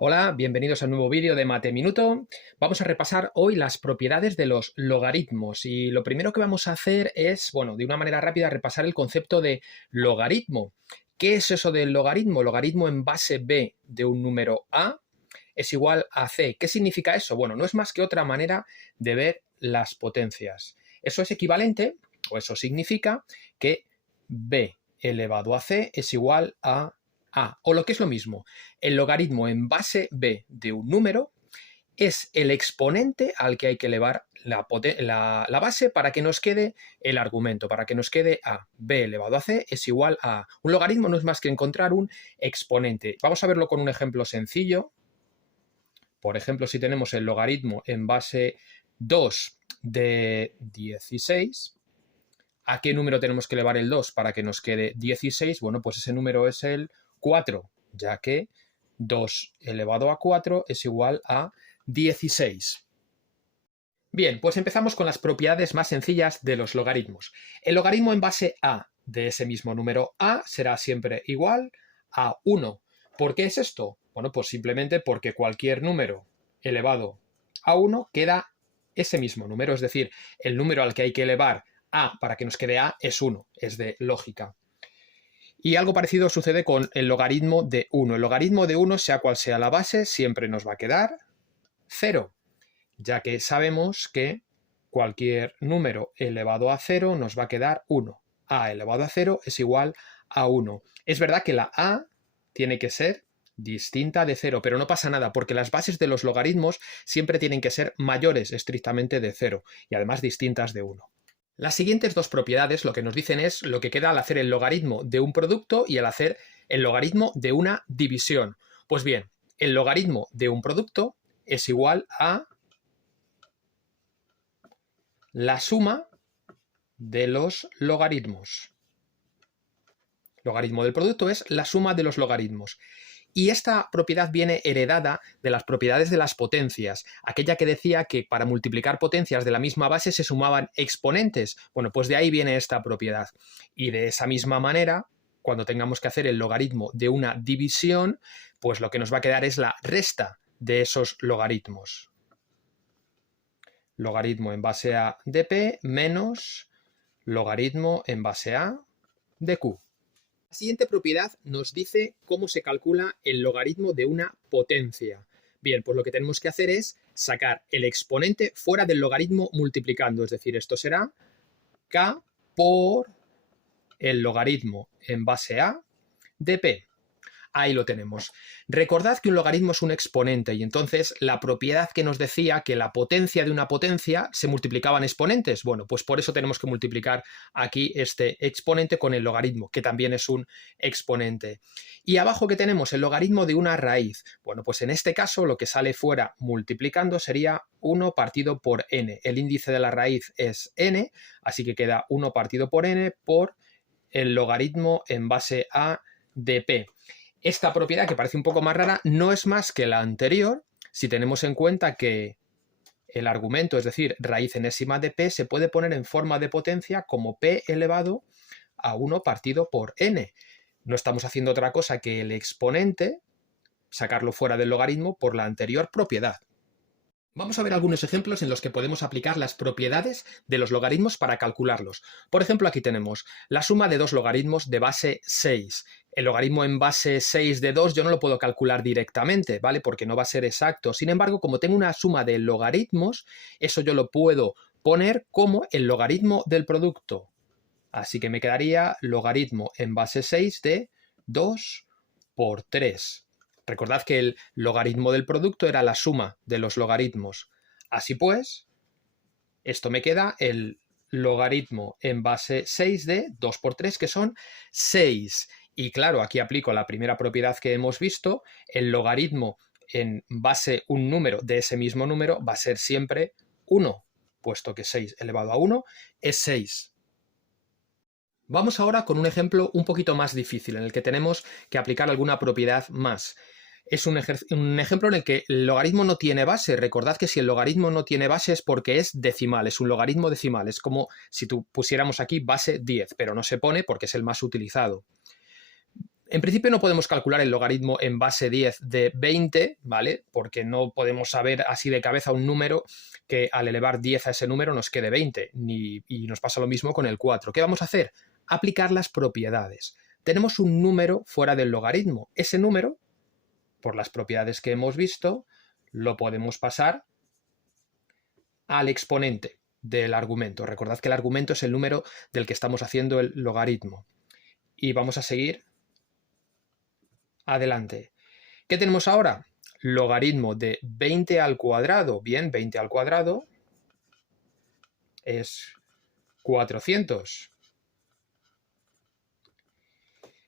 Hola, bienvenidos a un nuevo vídeo de Mate Minuto. Vamos a repasar hoy las propiedades de los logaritmos y lo primero que vamos a hacer es, bueno, de una manera rápida repasar el concepto de logaritmo. ¿Qué es eso del logaritmo? Logaritmo en base b de un número a es igual a c. ¿Qué significa eso? Bueno, no es más que otra manera de ver las potencias. Eso es equivalente, o eso significa que b elevado a c es igual a o lo que es lo mismo, el logaritmo en base b de un número es el exponente al que hay que elevar la base para que nos quede el argumento, para que nos quede a. B elevado a c es igual a. Un logaritmo no es más que encontrar un exponente. Vamos a verlo con un ejemplo sencillo. Por ejemplo, si tenemos el logaritmo en base 2 de 16, ¿a qué número tenemos que elevar el 2 para que nos quede 16? Bueno, pues ese número es el 4, ya que 2 elevado a 4 es igual a 16. Bien, pues empezamos con las propiedades más sencillas de los logaritmos. El logaritmo en base a de ese mismo número a será siempre igual a 1. ¿Por qué es esto? Bueno, pues simplemente porque cualquier número elevado a 1 queda ese mismo número, es decir, el número al que hay que elevar a para que nos quede a es 1, es de lógica. Y algo parecido sucede con el logaritmo de 1. El logaritmo de 1, sea cual sea la base, siempre nos va a quedar 0, ya que sabemos que cualquier número elevado a 0 nos va a quedar 1. A elevado a 0 es igual a 1. Es verdad que la a tiene que ser distinta de 0, pero no pasa nada, porque las bases de los logaritmos siempre tienen que ser mayores estrictamente de 0 y además distintas de 1. Las siguientes dos propiedades lo que nos dicen es lo que queda al hacer el logaritmo de un producto y al hacer el logaritmo de una división. Pues bien, el logaritmo de un producto es igual a la suma de los logaritmos. Logaritmo del producto es la suma de los logaritmos. Y esta propiedad viene heredada de las propiedades de las potencias, aquella que decía que para multiplicar potencias de la misma base se sumaban exponentes. Bueno, pues de ahí viene esta propiedad. Y de esa misma manera, cuando tengamos que hacer el logaritmo de una división, pues lo que nos va a quedar es la resta de esos logaritmos. Logaritmo en base a de p menos logaritmo en base a de q. La siguiente propiedad nos dice cómo se calcula el logaritmo de una potencia. Bien, pues lo que tenemos que hacer es sacar el exponente fuera del logaritmo multiplicando, es decir, esto será k por el logaritmo en base a de p. Ahí lo tenemos. Recordad que un logaritmo es un exponente y entonces la propiedad que nos decía que la potencia de una potencia se multiplicaba en exponentes, bueno, pues por eso tenemos que multiplicar aquí este exponente con el logaritmo, que también es un exponente. Y abajo que tenemos el logaritmo de una raíz. Bueno, pues en este caso lo que sale fuera multiplicando sería 1 partido por n. El índice de la raíz es n, así que queda 1 partido por n por el logaritmo en base a de p. Esta propiedad, que parece un poco más rara, no es más que la anterior si tenemos en cuenta que el argumento, es decir, raíz enésima de p, se puede poner en forma de potencia como p elevado a 1 partido por n. No estamos haciendo otra cosa que el exponente, sacarlo fuera del logaritmo por la anterior propiedad. Vamos a ver algunos ejemplos en los que podemos aplicar las propiedades de los logaritmos para calcularlos. Por ejemplo, aquí tenemos la suma de dos logaritmos de base 6. El logaritmo en base 6 de 2 yo no lo puedo calcular directamente, ¿vale? Porque no va a ser exacto. Sin embargo, como tengo una suma de logaritmos, eso yo lo puedo poner como el logaritmo del producto. Así que me quedaría logaritmo en base 6 de 2 por 3. Recordad que el logaritmo del producto era la suma de los logaritmos. Así pues, esto me queda el logaritmo en base 6 de 2 por 3, que son 6. Y claro, aquí aplico la primera propiedad que hemos visto. El logaritmo en base un número de ese mismo número va a ser siempre 1, puesto que 6 elevado a 1 es 6. Vamos ahora con un ejemplo un poquito más difícil, en el que tenemos que aplicar alguna propiedad más. Es un ejemplo en el que el logaritmo no tiene base. Recordad que si el logaritmo no tiene base es porque es decimal, es un logaritmo decimal. Es como si pusiéramos aquí base 10, pero no se pone porque es el más utilizado. En principio no podemos calcular el logaritmo en base 10 de 20, ¿vale? Porque no podemos saber así de cabeza un número que al elevar 10 a ese número nos quede 20, y nos pasa lo mismo con el 4. ¿Qué vamos a hacer? Aplicar las propiedades. Tenemos un número fuera del logaritmo. Ese número, por las propiedades que hemos visto, lo podemos pasar al exponente del argumento. Recordad que el argumento es el número del que estamos haciendo el logaritmo. Y vamos a seguir adelante. ¿Qué tenemos ahora? Logaritmo de 20 al cuadrado. Bien, 20 al cuadrado es 400.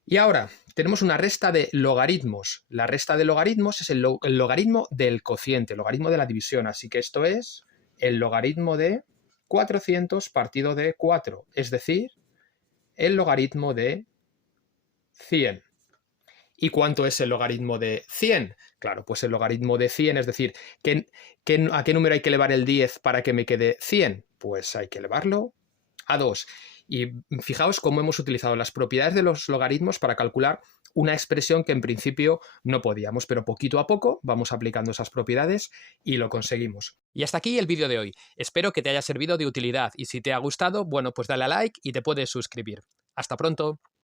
Y ahora tenemos una resta de logaritmos. La resta de logaritmos es el logaritmo del cociente, el logaritmo de la división. Así que esto es el logaritmo de 400 partido de 4, es decir, el logaritmo de 100. ¿Y cuánto es el logaritmo de 100? Claro, pues el logaritmo de 100, es decir, ¿a qué número hay que elevar el 10 para que me quede 100? Pues hay que elevarlo a 2. Y fijaos cómo hemos utilizado las propiedades de los logaritmos para calcular una expresión que en principio no podíamos, pero poquito a poco vamos aplicando esas propiedades y lo conseguimos. Y hasta aquí el vídeo de hoy. Espero que te haya servido de utilidad y si te ha gustado, bueno, pues dale a like y te puedes suscribir. ¡Hasta pronto!